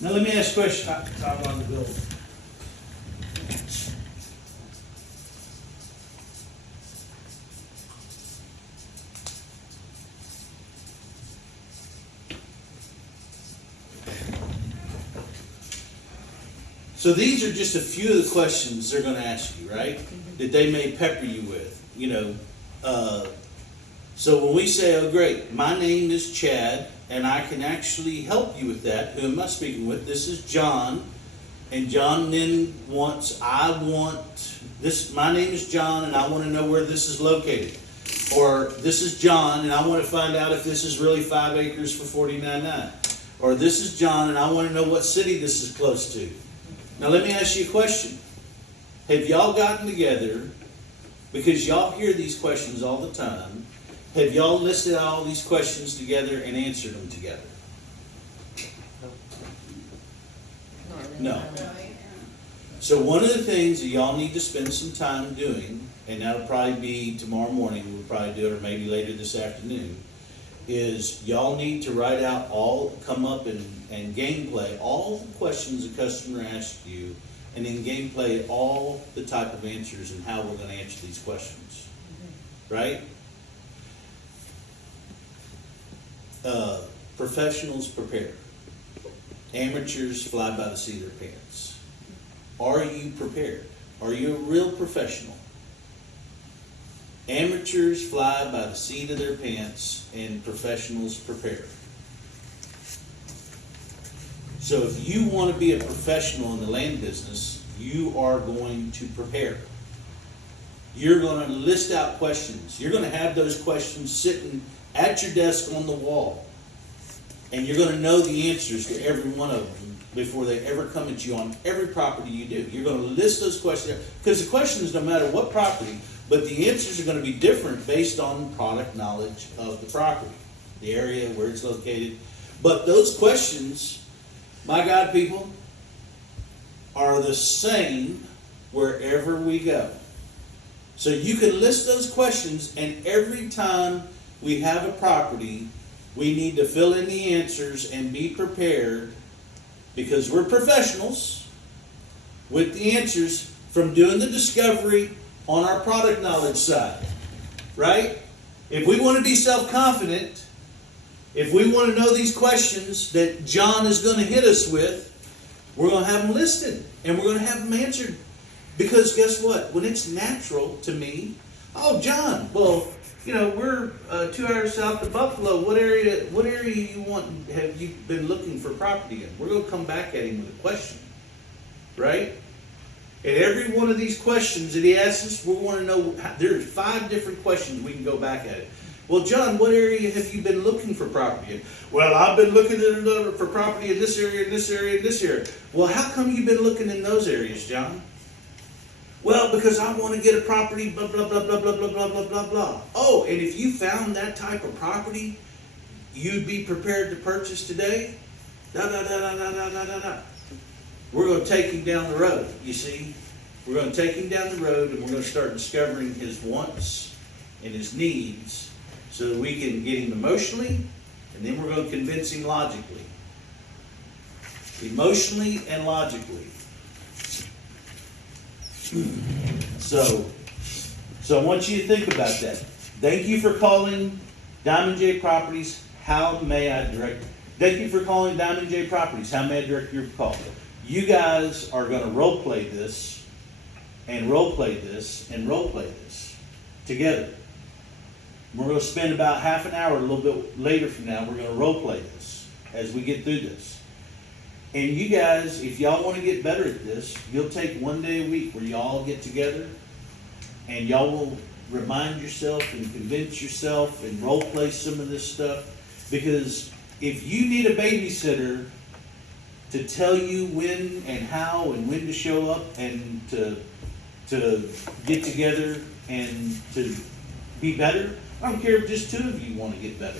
Now let me ask you a question. Top on the bill. So these are just a few of the questions they're gonna ask you, right? That they may pepper you with, you know. So when we say, oh great, my name is Chad, and I can actually help you with that. Who am I speaking with? This is John. And John then wants, my name is John and I want to know where this is located. Or this is John and I want to find out if this is really 5 acres for $49.9. Or this is John and I want to know what city this is close to. Now let me ask you a question. Have y'all gotten together, because y'all hear these questions all the time, have y'all listed all these questions together and answered them together? No. So one of the things that y'all need to spend some time doing, and that'll probably be tomorrow morning, we'll probably do it, or maybe later this afternoon, is y'all need to write out come up and gameplay all the questions the customer asks you, and then gameplay all the type of answers and how we're gonna answer these questions. Right? Professionals prepare. Amateurs fly by the seat of their pants. Are you prepared? Are you a real professional? Amateurs fly by the seat of their pants and professionals prepare. So if you want to be a professional in the land business, you are going to prepare. You're going to list out questions. You're going to have those questions sitting at your desk on the wall. And you're going to know the answers to every one of them before they ever come at you on every property you do. You're going to list those questions, because the questions, no matter what property, but the answers are going to be different based on product knowledge of the property, the area, where it's located. But those questions, my God, people, are the same wherever we go. So you can list those questions, and every time we have a property, we need to fill in the answers and be prepared, because we're professionals, with the answers from doing the discovery on our product knowledge side, right? If we want to be self-confident, if we want to know these questions that John is going to hit us with, we're going to have them listed and we're going to have them answered. Because guess what? When it's natural to me, oh, John, well, you know, we're 2 hours south of Buffalo. What area have you been looking for property in? We're going to come back at him with a question, right? And every one of these questions that he asks us, we want to know, there's 5 different questions we can go back at it. Well, John, what area have you been looking for property in? Well, I've been looking for property in this area, in this area, in this area. Well, how come you've been looking in those areas, John? Well, because I want to get a property, blah, blah, blah, blah, blah, blah, blah, blah, blah, blah. Oh, and if you found that type of property, you'd be prepared to purchase today? Da, da, da, da, da, da, da, da, da. We're going to take him down the road, you see. We're going to take him down the road, and we're going to start discovering his wants and his needs so that we can get him emotionally, and then we're going to convince him logically. Emotionally and logically. So I want you to think about that. Thank you for calling Diamond J Properties. How may I direct you? Thank you for calling Diamond J Properties. How may I direct your call? You guys are going to role play this, and role play this, and role play this together. We're going to spend about half an hour, a little bit later from now, we're going to role play this as we get through this. And you guys, if y'all want to get better at this, you'll take one day a week where y'all get together and y'all will remind yourself and convince yourself and role play some of this stuff. Because if you need a babysitter to tell you when and how and when to show up and to get together and to be better, I don't care if just 2 of you want to get better.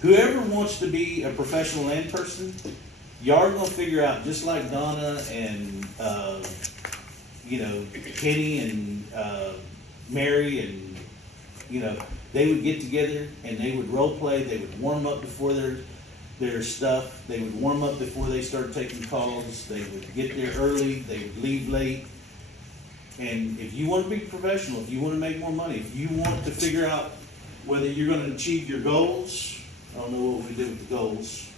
Whoever wants to be a professional land person, y'all are going to figure out, just like Donna and, Kenny and Mary and, they would get together and they would role play, they would warm up before their stuff. They would warm up before they started taking calls. They would get there early. They would leave late. And if you want to be professional, if you want to make more money, if you want to figure out whether you're going to achieve your goals, I don't know what we did with the goals.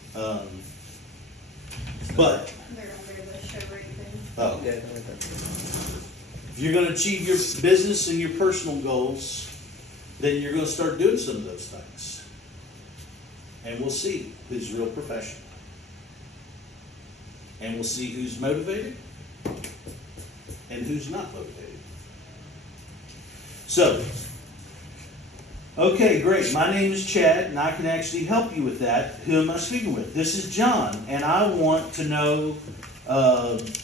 But They're not very much show or anything. oh, Definitely. if you're going to achieve your business and your personal goals, then you're going to start doing some of those things. And we'll see who's real professional. And we'll see who's motivated and who's not motivated. So, okay, great. My name is Chad, and I can actually help you with that. Who am I speaking with? This is John, and I want to know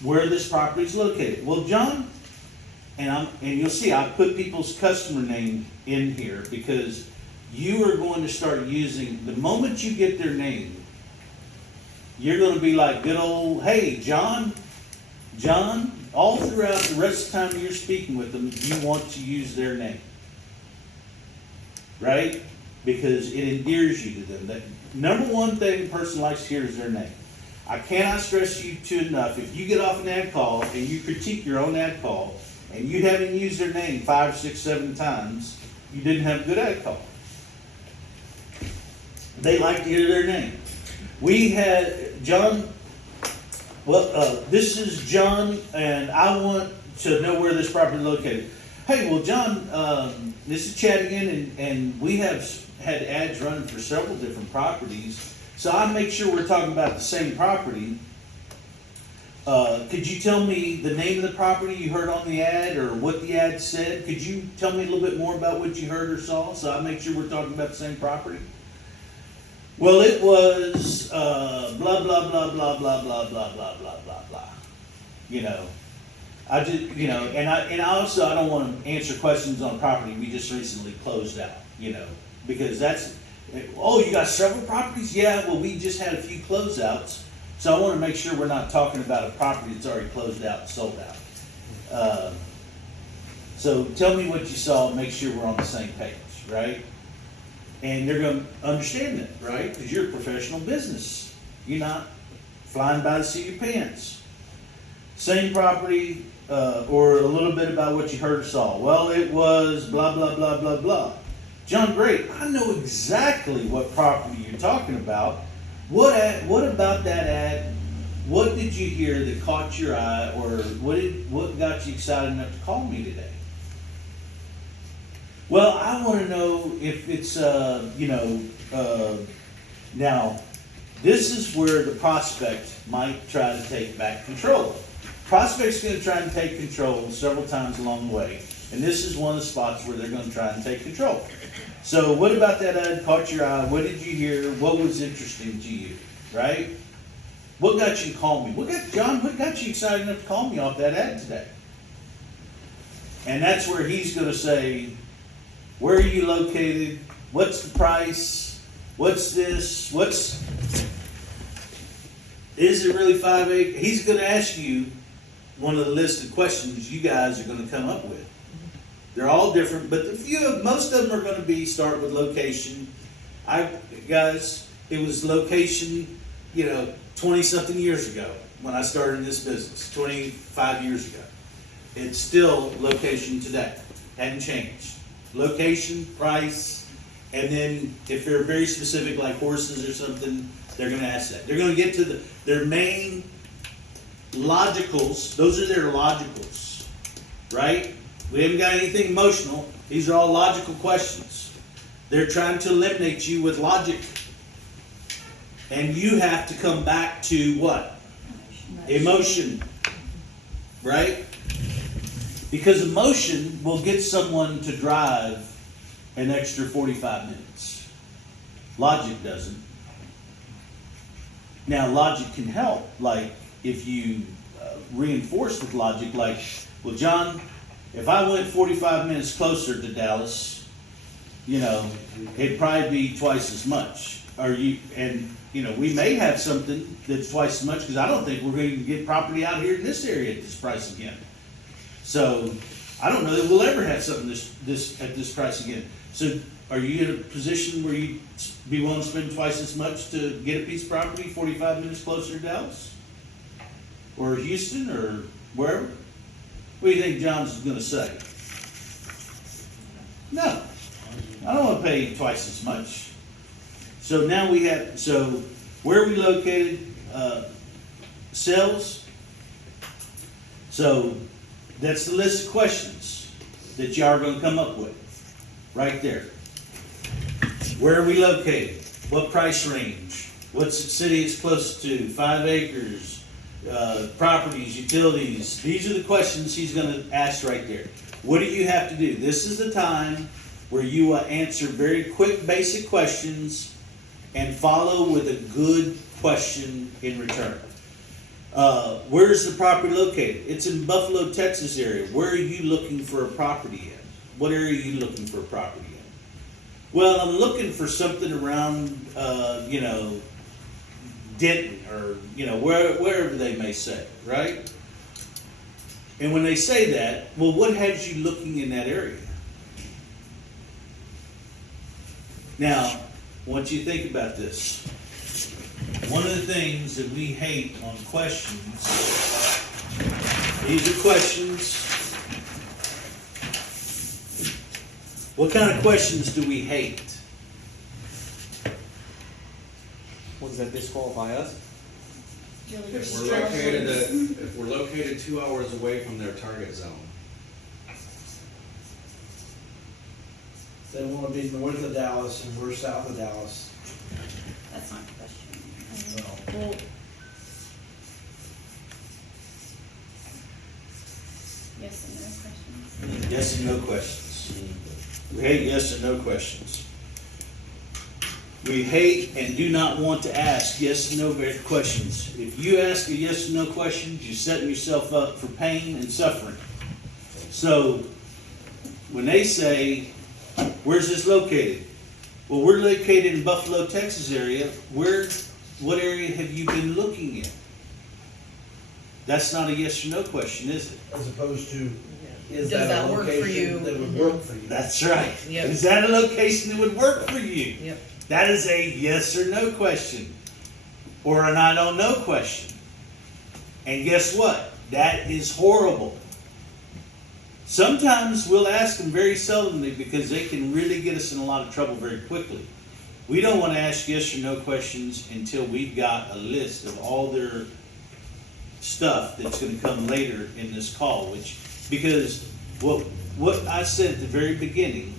where this property is located. Well, John, and you'll see I put people's customer name in here because you are going to start using, the moment you get their name, you're going to be like good old, hey, John, all throughout the rest of the time you're speaking with them, you want to use their name. Right? Because it endears you to them. That number one thing a person likes to hear is their name. I cannot stress you to enough, if you get off an ad call and you critique your own ad call and you haven't used their name 5, 6, 7 times, you didn't have a good ad call. They like to hear their name. We had John, this is John, and I want to know where this property is located. Hey, well, John, this is Chad again, and we have had ads running for several different properties, so I make sure we're talking about the same property. Could you tell me the name of the property you heard on the ad, or what the ad said? Could you tell me a little bit more about what you heard or saw, so I make sure we're talking about the same property? Well, it was blah, blah, blah, blah, blah, blah, blah, blah, blah, blah, blah. You know, I just, you know, and I also, I don't want to answer questions on property we just recently closed out, you know, because that's, oh, you got several properties? Yeah, well, we just had a few closeouts. So I want to make sure we're not talking about a property that's already closed out and sold out. So tell me what you saw and make sure we're on the same page, right? And they're going to understand that, right? Because you're a professional business. You're not flying by the seat of your pants. Same property, or a little bit about what you heard or saw. Well, it was blah, blah, blah, blah, blah. John, great. I know exactly what property you're talking about. What about that ad? What did you hear that caught your eye, or what got you excited enough to call me today? Well, I want to know if it's, now, this is where the prospect might try to take back control. Prospect's going to try and take control several times along the way, and this is one of the spots where they're going to try and take control. So what about that ad caught your eye? What did you hear? What was interesting to you, right? What got you to call me? What got you excited enough to call me off that ad today? And that's where he's going to say, where are you located? What's the price? What's this? Is it really 5 acres? He's going to ask you one of the list of questions you guys are going to come up with. They're all different, but most of them are going to start with location. Guys, it was location, 20-something years ago when I started in this business, 25 years ago. It's still location today. Hadn't changed. Location, price, and then if they're very specific like horses or something, they're going to ask that. They're going to get to their main logicals. Those are their logicals, right? We haven't got anything emotional. These are all logical questions. They're trying to eliminate you with logic. And you have to come back to what? Emotion. Right? Because emotion will get someone to drive an extra 45 minutes. Logic doesn't. Now, logic can help. Like, if you reinforce with logic, like, well, John, if I went 45 minutes closer to Dallas, it'd probably be twice as much. We may have something that's twice as much, because I don't think we're going to get property out here in this area at this price again. So I don't know that we'll ever have something this at this price again. So Are you in a position where you'd be willing to spend twice as much to get a piece of property 45 minutes closer to Dallas? Or Houston, or wherever? What do you think John's gonna say? No, I don't wanna pay twice as much. So now we have, so where are we located? Sales? So that's the list of questions that y'all are gonna come up with, right there. Where are we located? What price range? What's the city it's close to? 5 acres, properties, utilities. These are the questions he's gonna ask right there. What do you have to do? This is the time where you answer very quick, basic questions and follow with a good question in return. Where's the property located? It's in Buffalo, Texas area. Where are you looking for a property in? What area are you looking for a property in? Well, I'm looking for something around, Denton, or, wherever they may say, right? And when they say that, well, what has you looking in that area? Now, I want you to think about this. One of the things that we hate on questions, these are questions. What kind of questions do we hate? What does that disqualify us? Really If we're located 2 hours away from their target zone. They wanna be north of Dallas and we're south of Dallas. That's not a question. No. Well, yes and no questions. Yes and no questions. We hate yes and no questions. We hate and do not want to ask yes and no questions. If you ask a yes and no question, you're setting yourself up for pain and suffering. So, when they say, where's this located? Well, we're located in Buffalo, Texas area. What area have you been looking in? That's not a yes or no question, is it? As opposed to, is Does that that a work for you? location that would work for you? That's right. Yep. Is that a location that would work for you? Yep. That is a yes or no question, or an I don't know question. And guess what? That is horrible. Sometimes we'll ask them very seldomly because they can really get us in a lot of trouble very quickly. We don't want to ask yes or no questions until we've got a list of all their stuff that's going to come later in this call, because what I said at the very beginning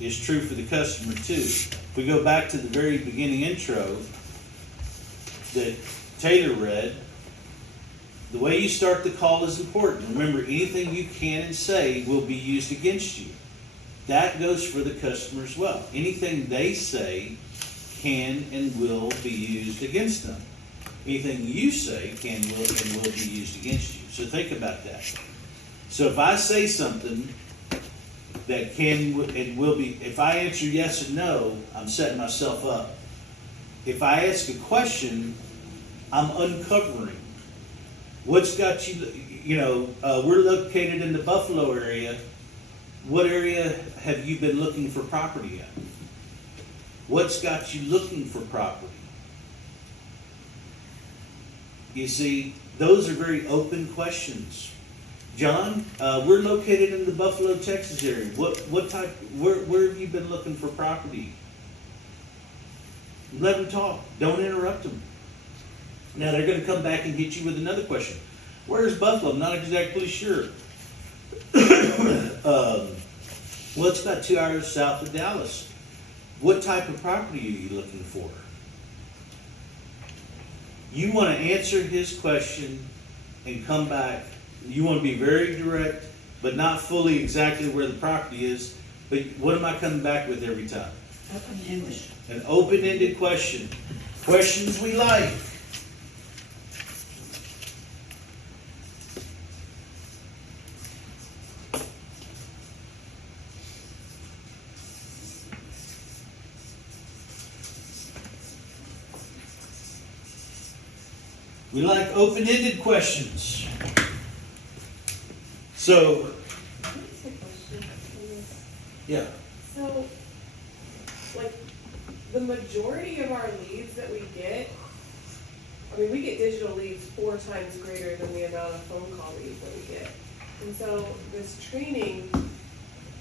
is true for the customer too. If we go back to the very beginning intro that Taylor read, the way you start the call is important. Remember, anything you can and say will be used against you. That goes for the customer as well. Anything they say can and will be used against them. Anything you say can, will, and will be used against you. So think about that. So if I say something that can and will be, if I answer yes or no, I'm setting myself up. If I ask a question, I'm uncovering. What's got you, we're located in the Buffalo area. What area have you been looking for property in? What's got you looking for property? You see, those are very open questions. John, we're located in the Buffalo, Texas area. What type, where have you been looking for property? Let them talk. Don't interrupt them. Now they're going to come back and hit you with another question. Where's Buffalo? I'm not exactly sure. Well, it's about 2 hours south of Dallas. What type of property are you looking for? You want to answer his question and come back. You want to be very direct, but not fully exactly where the property is. But what am I coming back with every time? Open-ended. An open-ended question. Questions we like. We like open-ended questions. So, yeah. So, the majority of our leads that we get, I mean, we get digital leads 4 times greater than the amount of phone call leads that we get. And so this training,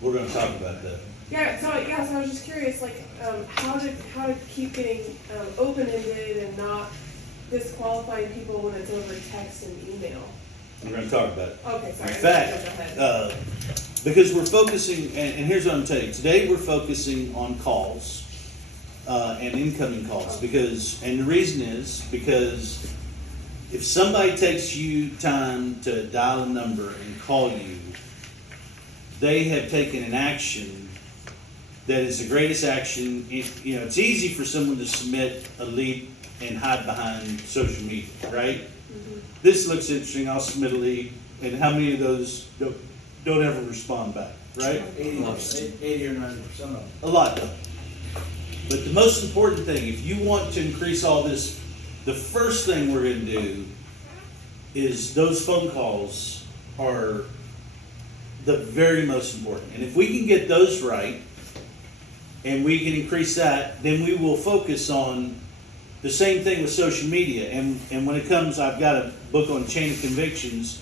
We're gonna talk about that. so I was just curious, like, how to keep getting open-ended and not disqualifying people when it's over text and email. We're gonna talk about it. Okay, sorry. In Go fact, ahead. because we're focusing, and here's what I'm telling you, today we're focusing on calls, and incoming calls, because, and the reason is, because if somebody takes you time to dial a number and call you, they have taken an action that is the greatest action. It's easy for someone to submit a lead and hide behind social media, right? This looks interesting, I'll submit a lead, and how many of those don't ever respond back, right? 80 or 90% of them. A lot don't. But the most important thing, if you want to increase all this, the first thing we're gonna do is those phone calls are the very most important. And if we can get those right, and we can increase that, then we will focus on the same thing with social media. And when it comes, I've got a book on chain of convictions,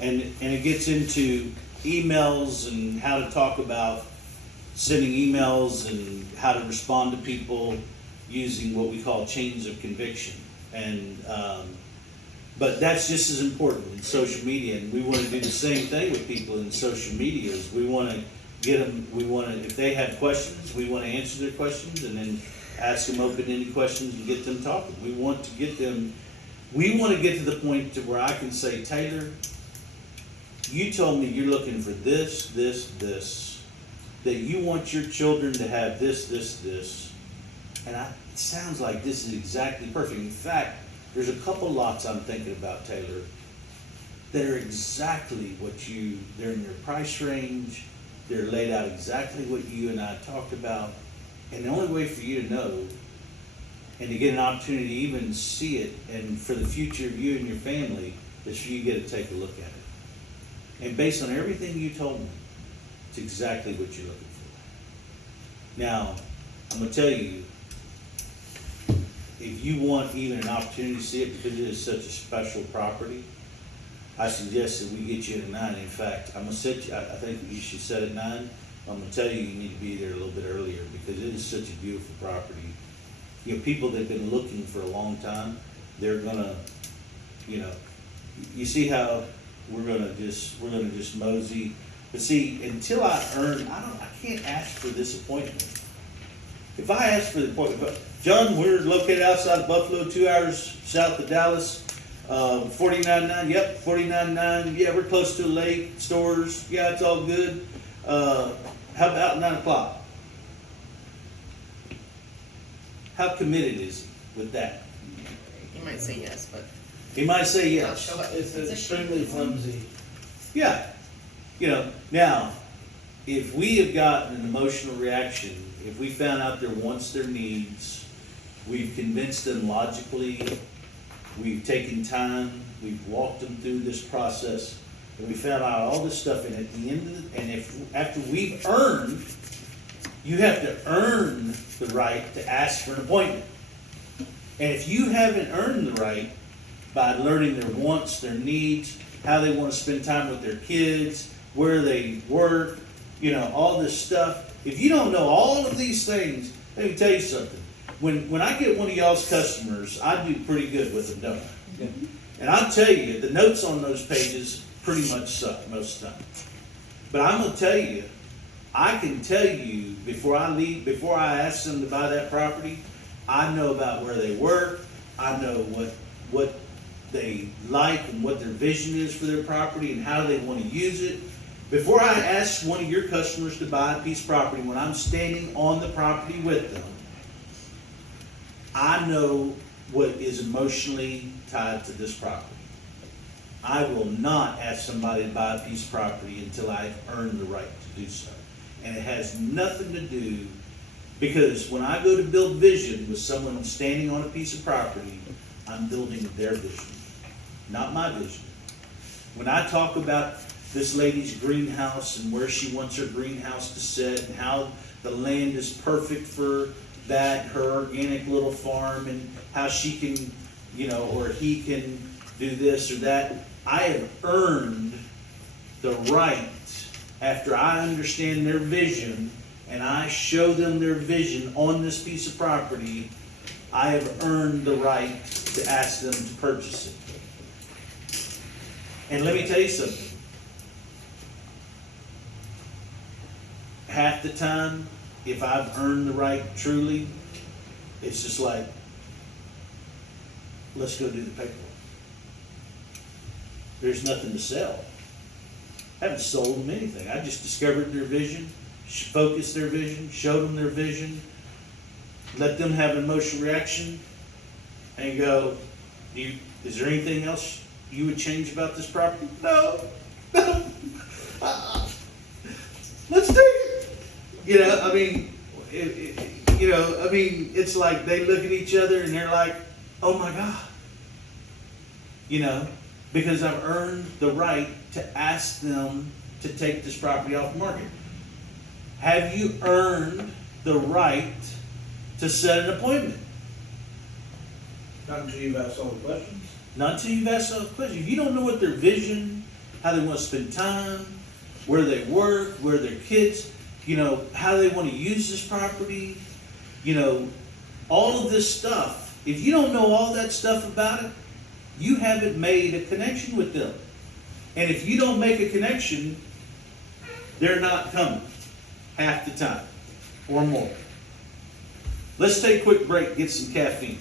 and it gets into emails and how to talk about sending emails and how to respond to people using what we call chains of conviction. And but that's just as important in social media, and we want to do the same thing with people in social media. Is we want to get them. We want to, if they have questions, we want to answer their questions, and then ask them open-ended questions and get them talking. We want to get them. We want to get to the point to where I can say, Taylor, you told me you're looking for this, that you want your children to have this, and it sounds like this is exactly perfect. In fact, there's a couple lots I'm thinking about, Taylor, that are exactly they're in your price range, they're laid out exactly what you and I talked about, and the only way for you to know and to get an opportunity to even see it, and for the future of you and your family, is for you to get to take a look at it. And based on everything you told me, it's exactly what you're looking for. Now, I'm gonna tell you, if you want even an opportunity to see it, because it is such a special property, I suggest that we get you at 9. In fact, I'm gonna set you, I think you should set at 9. I'm gonna tell you, you need to be there a little bit earlier, because it is such a beautiful property. You know, people that have been looking for a long time, they're gonna, you see how we're gonna just mosey. But see, until I can't ask for this appointment. If I ask for the appointment, John, we're located outside of Buffalo, 2 hours south of Dallas, 49.9, yep, 49.9, yeah, we're close to a lake, stores, yeah, it's all good. How about 9 o'clock? How committed is he with that? He might say yes, but He might say not yes. show up. It's extremely flimsy. Yeah, now, if we have gotten an emotional reaction, if we found out their wants, their needs, we've convinced them logically, we've taken time, we've walked them through this process, and we found out all this stuff, and at the end of the, and if, after we've earned, you have to earn the right to ask for an appointment. And if you haven't earned the right by learning their wants, their needs, how they want to spend time with their kids, where they work, all this stuff. If you don't know all of these things, let me tell you something. When I get one of y'all's customers, I do pretty good with them, don't I? Yeah. And I'll tell you, the notes on those pages pretty much suck most of the time. But I'm going to tell you, I can tell you before I ask them to buy that property, I know about where they work, I know what they like and what their vision is for their property and how they want to use it. Before I ask one of your customers to buy a piece of property, when I'm standing on the property with them, I know what is emotionally tied to this property. I will not ask somebody to buy a piece of property until I've earned the right to do so. And it has nothing to do, because when I go to build vision with someone standing on a piece of property, I'm building their vision, not my vision. When I talk about this lady's greenhouse and where she wants her greenhouse to sit and how the land is perfect for that, her organic little farm, and how she can, you know, or he can do this or that. I have earned the right, after I understand their vision, and I show them their vision on this piece of property, I have earned the right to ask them to purchase it. And let me tell you something. Half the time, if I've earned the right truly, it's just like, let's go do the paperwork. There's nothing to sell. I haven't sold them anything. I just discovered their vision, focused their vision, showed them their vision, let them have an emotional reaction, and go, is there anything else you would change about this property? No. No. Let's take it. You know, I mean, it's like they look at each other and they're like, oh my God. You know, because I've earned the right to ask them to take this property off the market. Have you earned the right to set an appointment? Not until you've asked all the questions. Not until you've asked all the questions. If you don't know what their vision, how they want to spend time, where they work, where their kids, you know, how they want to use this property, you know, all of this stuff. If you don't know all that stuff about it, you haven't made a connection with them. And if you don't make a connection, they're not coming half the time or more. Let's take a quick break, get some caffeine.